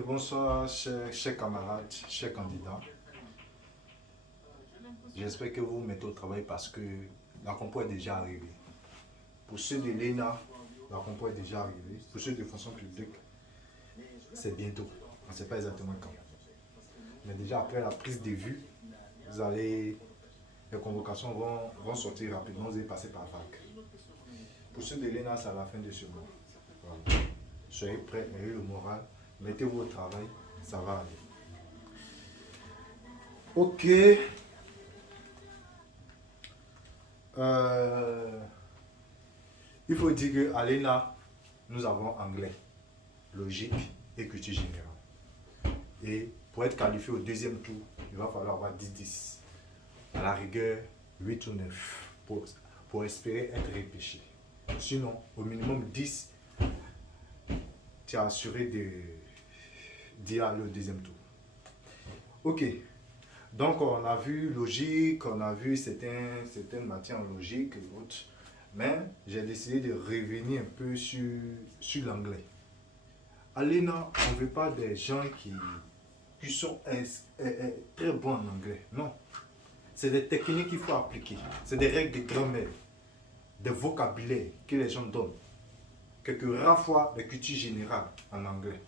Bonsoir, chers camarades, chers candidats. J'espère que vous vous mettez au travail parce que la compo est déjà arrivée. Pour ceux de l'ENA, la compo est déjà arrivée. Pour ceux de fonction publique, c'est bientôt. On ne sait pas exactement quand. Mais déjà après la prise de vue, les convocations vont sortir rapidement. Vous allez passer par vague. Pour ceux de l'ENA, c'est à la fin de ce mois. Voilà. Soyez prêts, ayez le moral, mettez-vous au travail, ça va aller. Ok. Il faut dire qu'à l'ENA, nous avons anglais, logique et culture générale. Et pour être qualifié au deuxième tour, il va falloir avoir 10-10. À la rigueur, 8 ou 9 pour espérer être repêché. Sinon, au minimum 10, tu es assuré d'y aller au deuxième tour. Ok. Donc, on a vu logique, on a vu certaines matières en logique et autres. Mais j'ai décidé de revenir un peu sur l'anglais. À l'ENA, on ne veut pas des gens qui sont très bons en anglais. Non. C'est des techniques qu'il faut appliquer. C'est des règles de grammaire, des vocabulaires que les gens donnent. Quelques rares fois, des cultures générales en anglais.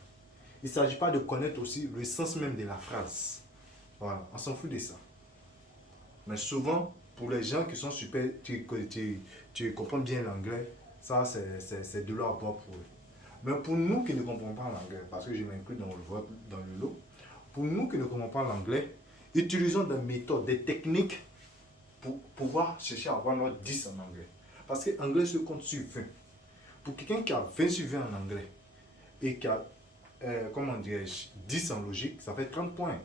Il ne s'agit pas de connaître aussi le sens même de la phrase. Voilà, on s'en fout de ça. Mais souvent, pour les gens qui sont super, tu comprends bien l'anglais, ça c'est de l'or pour eux. Mais pour nous qui ne comprenons pas l'anglais, parce que je m'inclus dans le lot, pour nous qui ne comprenons pas l'anglais, utilisons des méthodes, des techniques pour pouvoir chercher à avoir notre 10 en anglais. Parce que l'anglais se compte sur 20. Pour quelqu'un qui a 20 sur 20 en anglais et qui a, 10 en logique, ça fait 30 points.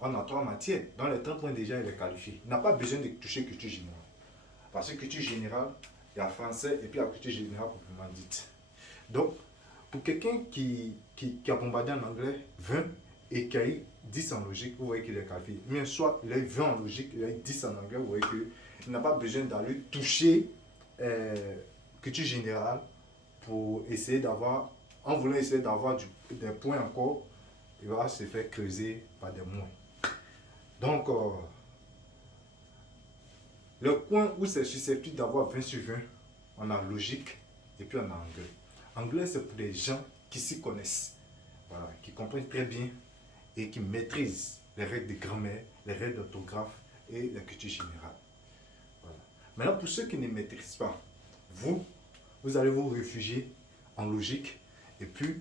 On a 3 matières. Dans les 30 points déjà, il est qualifié. Il n'a pas besoin de toucher culture générale. Parce que culture générale, il y a français et puis il y a culture générale proprement dite. Donc, pour quelqu'un qui a bombardé en anglais 20 et qui a eu 10 en logique, vous voyez qu'il est qualifié. Mais soit il a eu 20 en logique, il a eu 10 en anglais, vous voyez qu'il n'a pas besoin d'aller toucher culture générale pour essayer d'avoir, en voulant essayer d'avoir des points encore, il va se faire creuser par des moins. Donc, le point où c'est susceptible d'avoir 20 sur 20, on a logique et puis on a anglais. Anglais, c'est pour les gens qui s'y connaissent, voilà, qui comprennent très bien et qui maîtrisent les règles de grammaire, les règles d'orthographe et la culture générale. Voilà. Maintenant, pour ceux qui ne maîtrisent pas, vous allez vous réfugier en logique et puis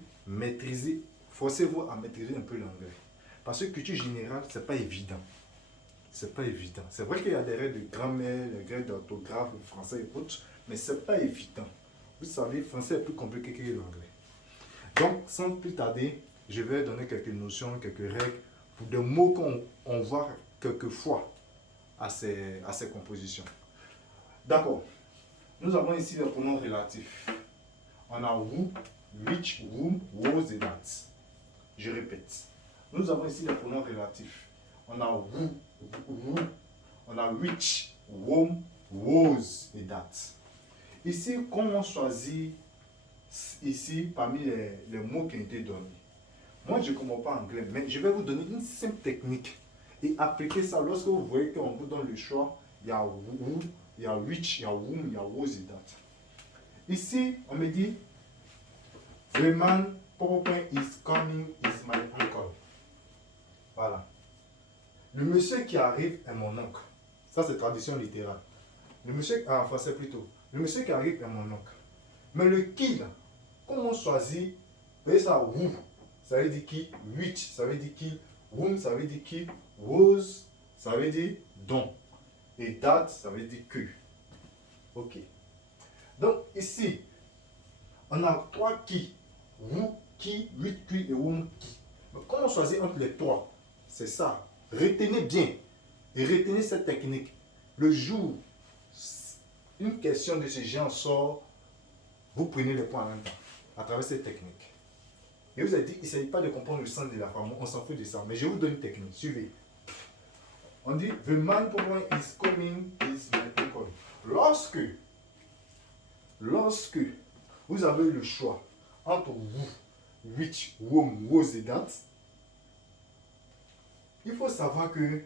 forcez-vous à maîtriser un peu l'anglais. Parce que culture générale, c'est pas évident. C'est pas évident. C'est vrai qu'il y a des règles de grammaire, des règles d'orthographe, le français et autres, mais c'est pas évident. Vous savez, le français est plus compliqué que l'anglais. Donc, sans plus tarder, je vais donner quelques notions, quelques règles pour des mots qu'on voit quelquefois à ces compositions. D'accord. Nous avons ici les pronoms relatifs. On a who, which, whom, was et that. Je répète. Nous avons ici les pronoms relatifs. On a who, on a which, whom, was et that. Ici, comme on choisit ici parmi les mots qui ont été donnés. Moi, je ne comprends pas anglais, mais je vais vous donner une simple technique et appliquer ça lorsque vous voyez qu'on vous donne le choix. Il y a who, il y a which, il y a whom, il y a was et that. Ici, on me dit the man is coming is my uncle. Voilà. Le monsieur qui arrive est mon oncle. Ça, c'est traduction littérale. Le monsieur, en français plutôt. Le monsieur qui arrive est mon oncle. Mais le qui, là, comment on choisit? Vous voyez ça, who, ça veut dire qui? Which, ça veut dire qui? Whom, ça veut dire qui? Was, ça veut dire dont. Et that, ça veut dire que. Ok. Donc, ici, on a 3 qui. Who, qui, which, qui et whom, qui. Mais comment on choisit entre les 3? C'est ça. Retenez bien. Et retenez cette technique. Le jour, une question de ce genre sort, vous prenez les points en même temps, à travers cette technique. Et vous avez dit, il ne s'agit pas de comprendre le sens de la femme, on s'en fout de ça. Mais je vous donne une technique, suivez. On dit, the man is coming is my uncle. Lorsque vous avez le choix entre vous, which, whom, was et that, il faut savoir que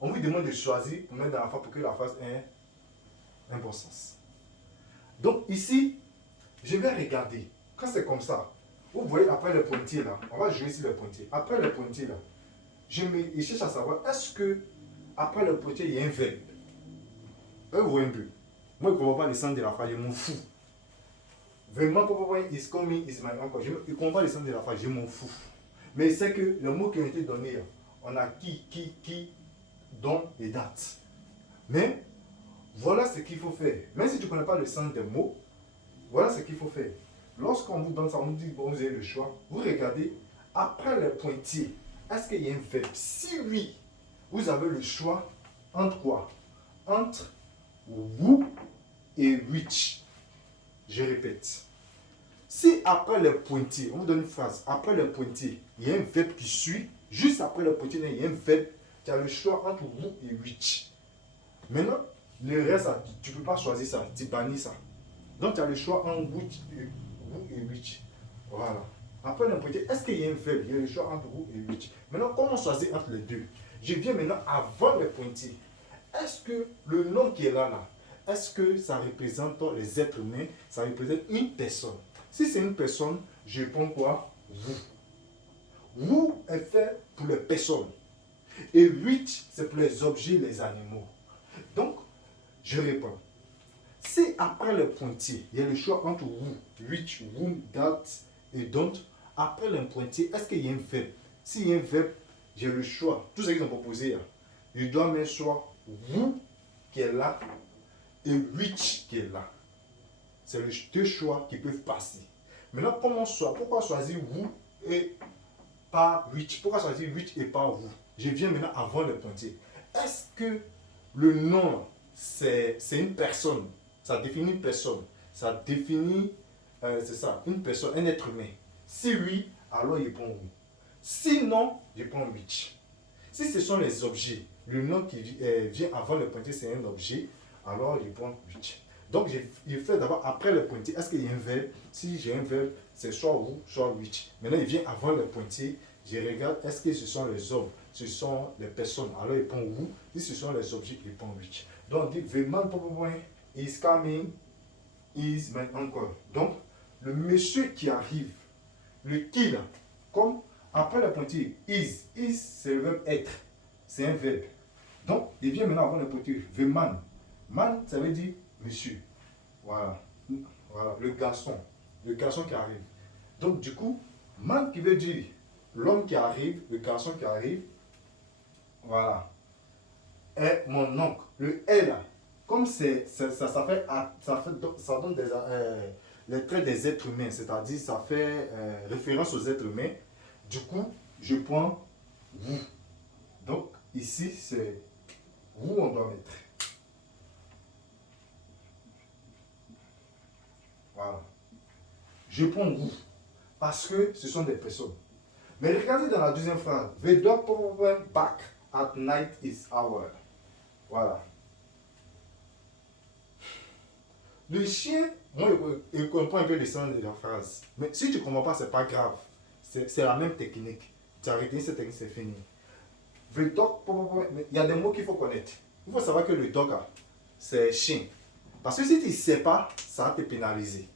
on vous demande de choisir pour mettre dans la phrase pour que la phrase ait un bon sens. Donc ici, je vais regarder. Quand c'est comme ça, vous voyez après le pointier là, on va jouer sur le pointier. Après le pointier là, je cherche à savoir est-ce que après le pointier il y a un verbe. Vous voyez un peu. Moi je ne comprends pas le sens de la phrase, je m'en fous. Vraiment, papa is coming is my uncle. Je ne comprends pas le sens de la phrase, je m'en fous. Mais c'est que le mot qui a été donné, on a qui, dont et date. Mais voilà ce qu'il faut faire. Même si tu ne connais pas le sens des mots, voilà ce qu'il faut faire. Lorsqu'on vous donne ça, on vous dit bon, vous avez le choix. Vous regardez après le pointier. Est-ce qu'il y a un verbe? Si oui, vous avez le choix entre quoi? Entre who et which. Je répète. Si après le pointier, on vous donne une phrase, après le pointier, il y a un verbe qui suit, juste après le pointier, il y a un verbe, tu as le choix entre who et which. Maintenant, le reste, tu ne peux pas choisir ça, tu bannis ça. Donc, tu as le choix entre who et which. Voilà. Après le pointier, est-ce qu'il y a un verbe? Il y a le choix entre who et which. Maintenant, comment choisir entre les deux? Je viens maintenant avant le pointier. Est-ce que le nom qui est là, est-ce que ça représente les êtres humains? Ça représente une personne. Si c'est une personne, je prends quoi? Vous. Vous est fait pour les personnes. Et which, c'est pour les objets, les animaux. Donc, je réponds. Si après le pointier, il y a le choix entre who, which, whom, that et don't, après le pointier, est-ce qu'il y a un verbe? S'il y a un verbe, j'ai le choix. Tout ce qu'ils ont proposé, je dois mettre soit who qui est là et which qui est là. C'est les deux choix qui peuvent passer. Maintenant, pourquoi choisir who et pas which? Pourquoi choisir which et pas who? Je viens maintenant avant le pointier. Est-ce que le nom, c'est une personne? Ça définit une personne. Ça définit, c'est ça, une personne, un être humain. Si oui, alors je prends who. Sinon, je prends which. Si ce sont les objets, le nom qui vient avant le pointier, c'est un objet, alors je prends which. Donc, je fais d'abord après le pointier. Est-ce qu'il y a un verbe? Si j'ai un verbe, c'est soit who, soit which. Maintenant, il vient avant le pointier. Je regarde, est-ce que ce sont les hommes? Ce sont les personnes. Alors, il prend who. Si ce sont les objets, il prend which. Donc, on dit, the man is coming is my uncle. Donc, le monsieur qui arrive, le qui là, comme après le pointier, is, c'est le verbe être. C'est un verbe. Donc, il vient maintenant avant le pointier, the man. Man, ça veut dire monsieur. Voilà. Voilà, le garçon qui arrive. Donc, du coup, man qui veut dire l'homme qui arrive, le garçon qui arrive. Voilà. Et mon oncle. Le est là. Comme ça donne les traits des êtres humains, c'est-à-dire ça fait référence aux êtres humains. Du coup, je prends vous. Donc, ici, c'est vous on doit mettre. Voilà. Je prends vous parce que ce sont des personnes. Mais regardez dans la deuxième phrase. The dog went back at night is hour. Voilà. Le chien, moi, je comprends un peu le sens de la phrase. Mais si tu ne comprends pas, ce n'est pas grave. C'est la même technique. Tu as retenu cette technique, c'est fini. The dog, il y a des mots qu'il faut connaître. Il faut savoir que le dog, c'est chien. Parce que si tu ne sais pas, ça va te pénaliser.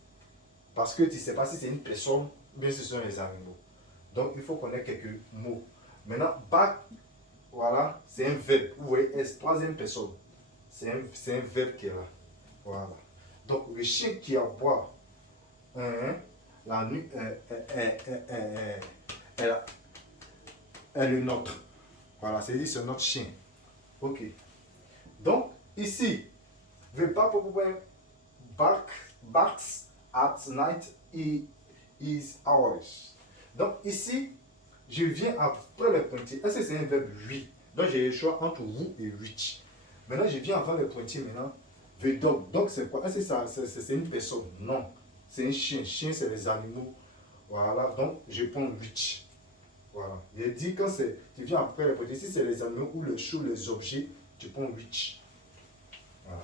Parce que tu ne sais pas si c'est une personne ou bien ce sont les animaux. Donc, il faut connaître quelques mots. Maintenant, back, voilà, c'est un verbe. Vous voyez, troisième personne. C'est un verbe qui est là. Voilà. Donc, le chien qui aboie la nuit est le nôtre. Voilà, c'est-à-dire c'est notre chien. Ok. Donc, ici, the barks at night is ours. Donc, ici, je viens après le pointier. Est-ce que c'est un verbe? Oui. Donc, j'ai le choix entre vous et which. Maintenant, je viens avant le pointier maintenant. The dog. Dog, c'est quoi? Est-ce que c'est une personne? Non. C'est un chien. Chien, c'est les animaux. Voilà. Donc, je prends which. Voilà. Il dit quand tu viens après le pointier, si c'est les animaux ou les choses, les objets, tu prends which. Voilà.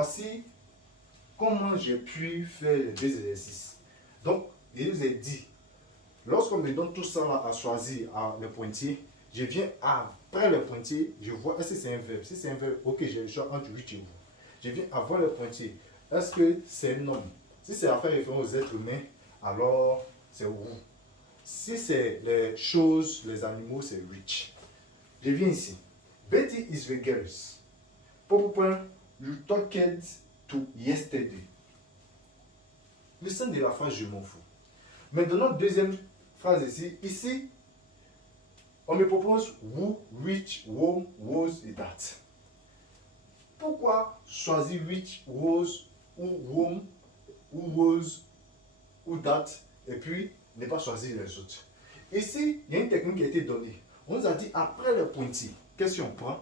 voici comment j'ai pu faire les deux exercices. Donc, je vous ai dit, lorsqu'on me donne tout ça là à choisir le pointier, je viens après le pointier, je vois est-ce que c'est un verbe. Si c'est un verbe, ok, j'ai le choix entre 8 et vous. Je viens avant le pointier. Est-ce que c'est un homme? Si c'est à faire référence aux êtres humains, alors c'est vous. Si c'est les choses, les animaux, c'est rich. Je viens ici. Betty is the girls. Pourquoi you talked to yesterday. Listen de la phrase je m'en fous. Maintenant, deuxième phrase ici. Ici, on me propose who, which, whom, was et that. Pourquoi choisir which, was, ou whom, ou was, ou that, et puis ne pas choisir les autres? Ici, il y a une technique qui a été donnée. On nous a dit après le pointier, qu'est-ce qu'on prend?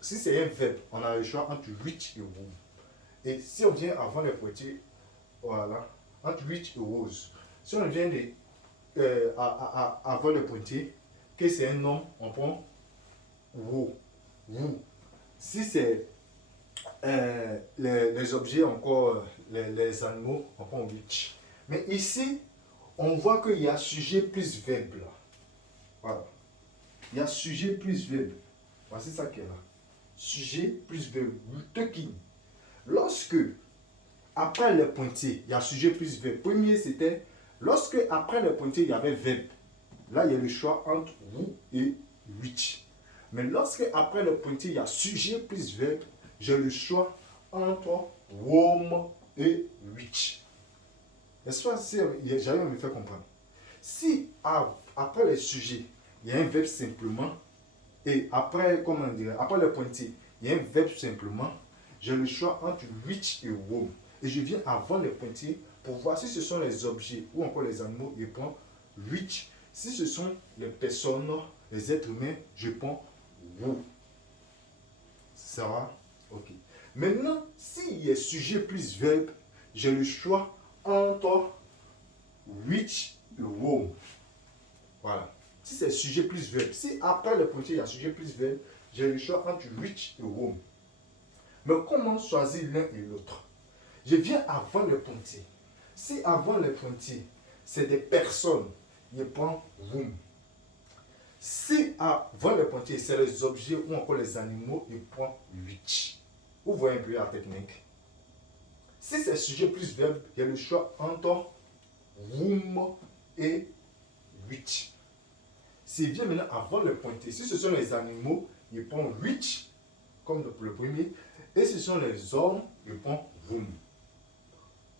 Si c'est un verbe, on a le choix entre which et whom. Et si on vient avant le pointier, voilà, entre which et was. Si on vient avant le pointier, que c'est un nom, on prend who. Si c'est les objets, encore les animaux, on prend which. Mais ici, on voit qu'il y a sujet plus verbe là. Voilà. Il y a sujet plus verbe. Voici ça qui est là. Sujet plus verbe. Talking. Lorsque, après le pointier, il y a sujet plus verbe. Premier, c'était, lorsque après le pointier, il y avait verbe. Là, il y a le choix entre vous et which. Mais lorsque, après le pointier, il y a sujet plus verbe, j'ai le choix entre whom et which. Est-ce que j'arrive à me faire comprendre? Si après le sujet, il y a un verbe simplement, et après, comment dire, après le pointier, il y a un verbe simplement, j'ai le choix entre which et whom. Et je viens avant le pointier pour voir si ce sont les objets ou encore les animaux, je prends which. Si ce sont les personnes, les êtres humains, je prends who. Ça va? Ok. Maintenant, s'il y a sujet plus verbe, j'ai le choix entre which et whom. Voilà. Si c'est sujet plus verbe, si après le pointier il y a sujet plus verbe, j'ai le choix entre which et whom. Mais comment choisir l'un et l'autre? Je viens avant le pointier. Si avant le pointier, c'est des personnes, je prends whom. Si avant le pointier, c'est les objets ou encore les animaux, je prends which. Vous voyez un peu la technique. Si c'est sujet plus verbe, il y a le choix entre whom et which. S'il vient maintenant avant le pointier, si ce sont les animaux, je prends which, comme le premier. Et si ce sont les hommes, je prends whom.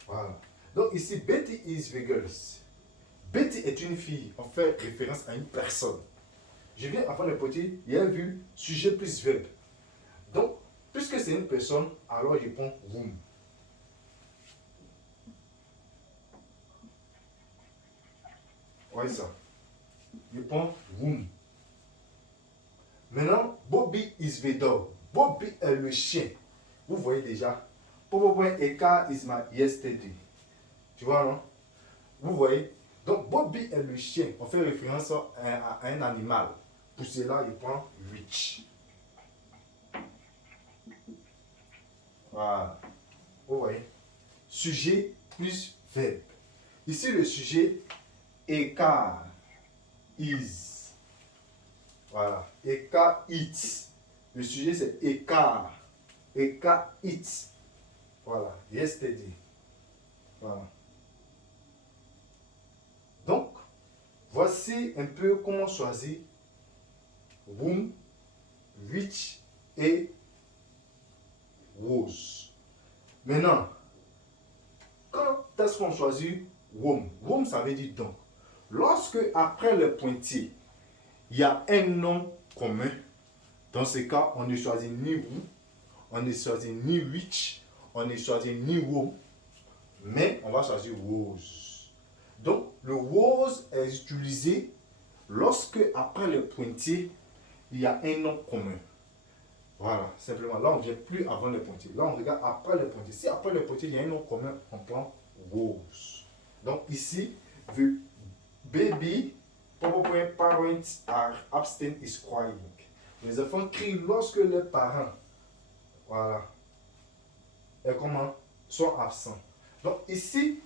Voilà. Donc ici, Betty is the girls. Betty est une fille. On fait référence à une personne. Je viens avant le pointier, il y a vu sujet plus verbe. Donc, puisque c'est une personne, alors je prends whom. Ouais, ça. Je prends whom. Maintenant, Bobby is the dog. Bobby est le chien. Vous voyez déjà. Eka is my yesterday. Tu vois, non? Vous voyez? Donc, Bobby est le chien. On fait référence à un animal. Pour cela, il prend which. Voilà. Vous voyez? Sujet plus verbe. Ici, le sujet Eka is. Voilà. Eka eats. Le sujet, c'est Eka. Eka eats. Voilà. Yesterday. Voilà. Donc, voici un peu comment choisir whom, which et was. Maintenant, quand est-ce qu'on choisit whom? Whom, ça veut dire donc. Lorsque, après le pointier, il y a un nom commun, dans ce cas, on ne choisit ni who, on ne choisit ni which, on ne choisit ni whom, mais on va choisir was. Donc, le was est utilisé lorsque, après le pointier, il y a un nom commun. Voilà, simplement. Là, on ne vient plus avant le pointier. Là, on regarde après le pointier. Si après le pointier, il y a un nom commun, on prend was. Donc, ici, the baby, parents are absent is crying. Les enfants crient lorsque leurs parents, voilà, sont absents. Donc ici,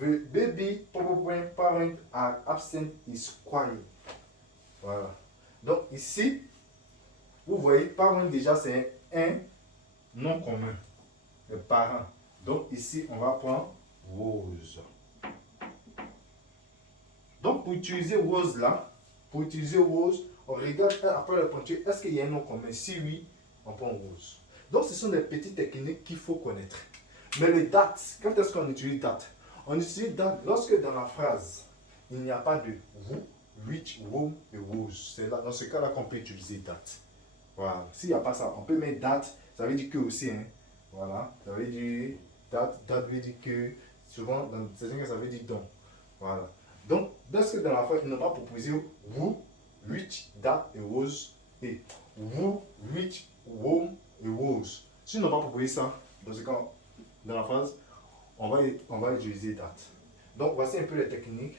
the baby parent are absent is quiet. Voilà. Donc ici, vous voyez, parent déjà c'est un nom commun. Le parent. Donc ici, on va prendre was. Donc pour utiliser was là, on regarde après le pointure, est-ce qu'il y a un nom commun? Si oui, on prend was. Donc ce sont des petites techniques qu'il faut connaître. Mais le date, quand est-ce qu'on utilise date? On utilise date lorsque dans la phrase, il n'y a pas de vous, which, whom et was. C'est dans ce cas-là qu'on peut utiliser date. Voilà. S'il n'y a pas ça, on peut mettre date, ça veut dire que aussi. Hein. Voilà. Ça veut dire date veut dire que. Souvent, dans certains cas, ça veut dire donc. Voilà. Donc, lorsque dans la phrase, il n'a pas proposé vous, which, that et was, et vous, which, whom et was. Si on n'a pas proposé ça, dans ce cas, dans la phrase, on va utiliser that. Donc, voici un peu les techniques.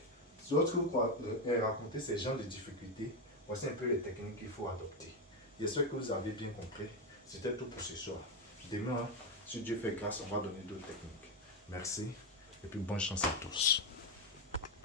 Lorsque vous racontez ces genres de difficultés, voici un peu les techniques qu'il faut adopter. J'espère que vous avez bien compris. C'était tout pour ce soir. Demain, si Dieu fait grâce, on va donner d'autres techniques. Merci et puis bonne chance à tous.